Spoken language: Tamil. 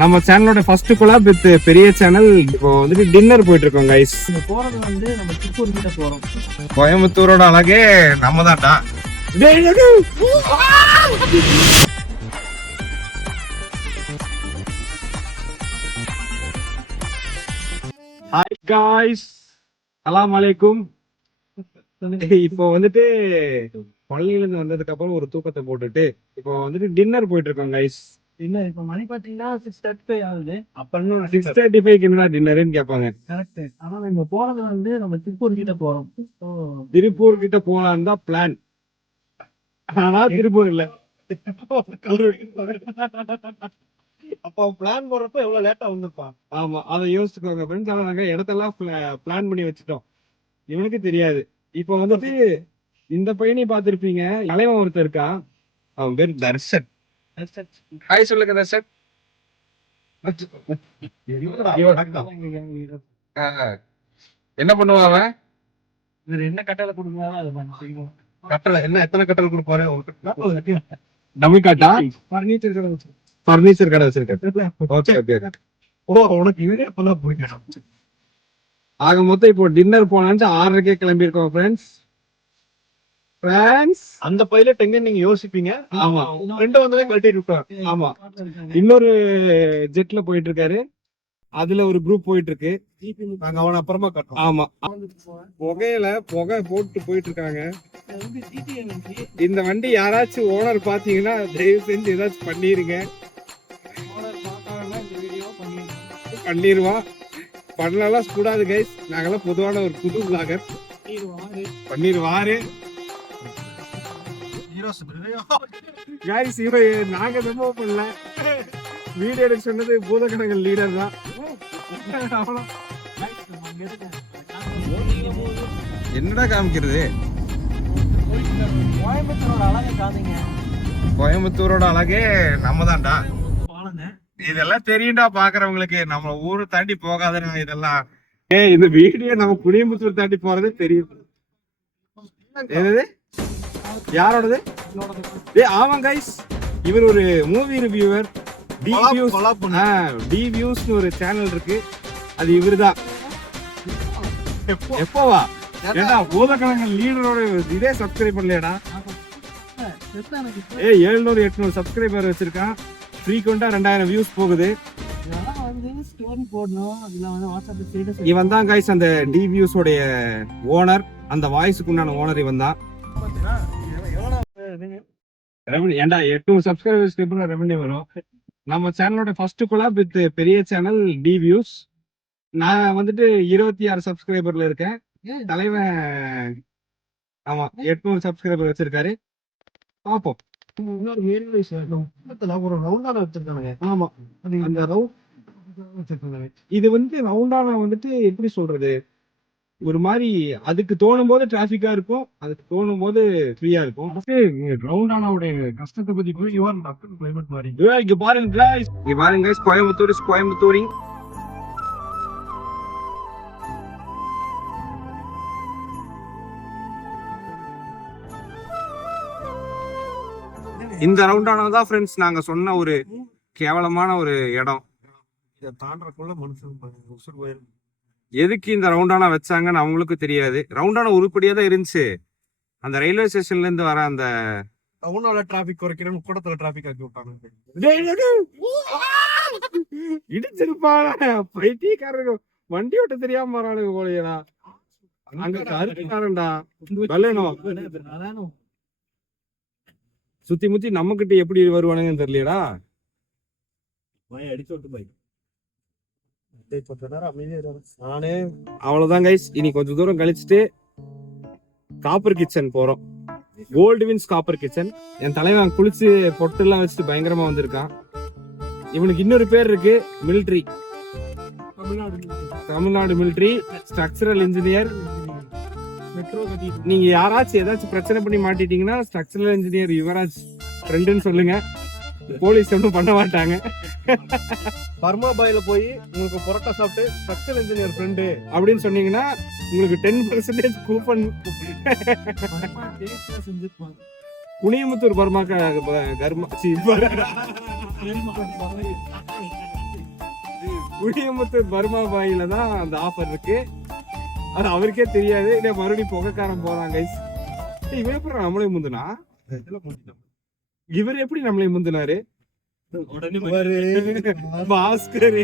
நம்ம சேனலோட ஃபர்ஸ்ட் கொலாப் வித் பெரிய சேனல். இப்போ வந்துட்டு டின்னர் போயிட்டு இருக்கோம் கைஸ். போறது வந்து நம்ம திருப்பூர் கிட்ட போறோம். கோயம்புத்தூரோட அழகே நம்ம தான்டா. ஹாய் காய்ஸ், அஸ்ஸலாமு அலைக்கும். இப்போ வந்துட்டு பள்ளியில இருந்து வந்ததுக்கு அப்புறம் ஒரு தூக்கத்தை போட்டுட்டு இப்போ வந்துட்டு டின்னர் போயிட்டு இருக்கோம் கைஸ். இல்ல இப்ப மணி பாத்தீங்கன்னா 6:35 ஆகுது. அப்ப 6:35 என்ன டின்னர்னு கேட்பாங்க. கரெக்ட். ஆனா நம்ம போறது வந்து நம்ம திருப்பூர் கிட்ட போறோம். திருப்பூர் கிட்ட போலான்னு தான் பிளான். ஆனா திருப்பூர் இல்ல. அப்ப பிளான் போறப்ப எவ்வளவு லேட்டா வந்திருப்பா. ஆமா, அதை யோசிச்சுக்கோங்க ஃப்ரெண்ட்ஸ். ஆனா நாங்க இடத்தெல்லாம் பிளான் பண்ணி வச்சுட்டோம். இவனுக்கு தெரியாது. இப்போ வந்துட்டு இந்த பையனை பார்த்திருப்பீங்க, தலைவன் ஒருத்தர் இருக்கான், அவன் பேர் தர்ஷன். ஹாய் சொல்லுங்க தர்ஷன். என்ன பண்ணுவான் அவன்? இவர் என்ன கட்டளை கொடுக்குறாரோ அதை பண்ணி செய்வோம். கட்டளை என்ன? எத்தனை கட்டளை கொடுப்பாரு? டம்மி காட்டா? பர்னிச்சர் கடை வச்சு. பர்னிச்சர் கடை வச்சிருக்காரு. Okay okay. ஓ, உனக்கு இவரே அப்பதான் போயிட்டு. ஆக மொத்தம் இப்போ டின்னர் போனான்னு 6:30 கிளம்பி இருக்கோம் ஃப்ரெண்ட்ஸ். அந்த பைலட் எங்க நீங்க யோசிப்பீங்க. ஆமா, ரெண்டு வந்ததே கழட்டிட்டு இருப்பாரு. ஆமா, இன்னொரு ஜெட்ல போயிட்டு இருக்காரு. அதுல ஒரு குரூப் போயிட்டு இருக்கு. நாங்க அவனை அப்புறமா கட்டோம். ஆமா, புகை போட்டு போயிட்டு இருக்காங்க. இந்த வண்டி யாராச்சும் ஓனர் பாத்தீங்கன்னா தயவு செஞ்சு ஏதாச்சும் பண்ணிருங்க. பண்ணிருவான். பண்ணலாம் கூடாது கைஸ். நாங்கெல்லாம் பொதுவான ஒரு புது பிளாகர். பண்ணிருவாரு நாங்க ரொம்ப பண்ணல. வீடியோ எடுக்க சொன்னது பூதகணங்கள் லீடர் தான். என்னடா காமிக்கிறது? கோயம்புத்தூரோட அழகை காமிங்க. கோயம்புத்தூரோட அழகே நம்ம தான்டா. இதெல்லாம் தெரியும்டா பாக்குறவங்களுக்கு. நம்ம ஊரு தாண்டி போகாதுன்னு இதெல்லாம். இந்த வீடியோ நம்ம குடியம்புத்தூர் தாண்டி போறதே தெரியும். என்னது? யாரோடது? ஆமா கைஸ், இவர் ஒரு மூவி ரிவ்யூவர். டி வியூஸ்னு ஒரு சேனல் இருக்கு. அது இவருதான். எப்போவா? ஏடா பூதகணங்கள் லீடரோட இதே சப்ஸ்கிரைப் பண்ணலையடா. 700-800 சப்ஸ்கிரைபர் வச்சிருக்கான். ஃப்ரீக்வெண்டா 2000 வியூஸ் போகுது. இவன் தான் கைஸ் அந்த டி வியூஸ் உடைய ஓனர். அந்த வாய்ஸுக்கு உண்டான ஓனர் இவன் தான். ஏண்டா 800 சப்ஸ்கிரைபர்ஸ் ரெவன்யூ வரும். நம்ம சேனலோட ஃபர்ஸ்ட் கொலாப் வித் பெரிய சேனல் டி வியூஸ். நான் வந்துட்டு 26 சப்ஸ்கிரைபர்ல இருக்கேன். தலைவன் ஆமா 800 சப்ஸ்கிரைபர் வச்சிருக்காரு. பாப்போம். ஆமா, அந்த இது வந்து ரவுண்டானா வந்துட்டு எப்படி சொல்றது, ஒரு மாதிரி அதுக்கு தோணும் போது டிராபிக்கா இருக்கும், அதுக்கு தோணும் போது ஃப்ரீயா இருக்கும். ரவுண்டானாவுடைய கஷ்டத்தை பத்தி கிளைமேட் மாதிரி இங்க பாருங்க guys. இங்க பாருங்க guys, கோயம்புத்தூர் இஸ் கோயம்புத்தூரிங். இந்த ரவுண்டானா தான் ஃப்ரெண்ட்ஸ் நாங்க சொன்ன ஒரு கேவலமான ஒரு இடம். இதை தாண்டறதுக்குள்ள மனுஷன் எதுக்கு இந்த ரவுண்டானா வச்சாங்கன்னு அவங்களுக்கு தெரியாது. ரவுண்டானா உருப்படியா தான் இருந்துச்சு. அந்த ரயில்வே ஸ்டேஷன்ல இருந்து வர அந்த டவுனால டிராபிக் குறைக்கிறேன்னு கூடத்துல டிராபிக் ஆக்கி விட்டாங்க. இடிச்சிருப்பாங்க பைத்தியக்காரங்க. வண்டி ஓட்ட தெரியாம வரானுங்க போலயேடா. அங்க கருக்காரன்டா சுத்தி முத்தி நம்ம கிட்ட எப்படி வருவானுங்கன்னு தெரியலடா. அவ்வளவுதான் கைஸ். இனி கொஞ்சம் தூரம் கழிச்சுட்டு காப்பர் கிச்சன் போறோம். Gold wins copper kitchen. என் தலைவன் குளிச்சு பொட்டு எல்லாம் வச்சுட்டு பயங்கரமா வந்திருக்கான். இவனுக்கு இன்னொரு பேர் இருக்கு, military. Tamil Nadu military structural engineer. நீங்க யாராச்சும் ஏதாச்சும் பிரச்சனை பண்ணி மாட்டிட்டீங்கன்னா ஸ்ட்ரக்சரல் இன்ஜினியர் யுவராஜ் ஃப்ரெண்டுன்னு சொல்லுங்க. போலீஸ் ஒன்றும் பண்ண மாட்டாங்க. பர்மா பாயில போய் உங்களுக்கு புரோட்டா சாப்பிட்டு ஸ்ட்ரக்சரல் இன்ஜினியர் ஃப்ரெண்டு அப்படின்னு சொன்னீங்கன்னா உங்களுக்கு 10% கூப்பன். குனியமுத்தூர் பர்மா கர்மா குனியமுத்தூர் பர்மா பாயில தான் அந்த ஆஃபர் இருக்கு. அது அவருக்கே தெரியாது. இல்ல மறுபடியும் புகைக்காரன் போறான் கைஸ். இவன் எப்படி நம்மளே முந்துனா? இவர் எப்படி நம்மளே முந்தினாரு? உடனே பாஸ்கர்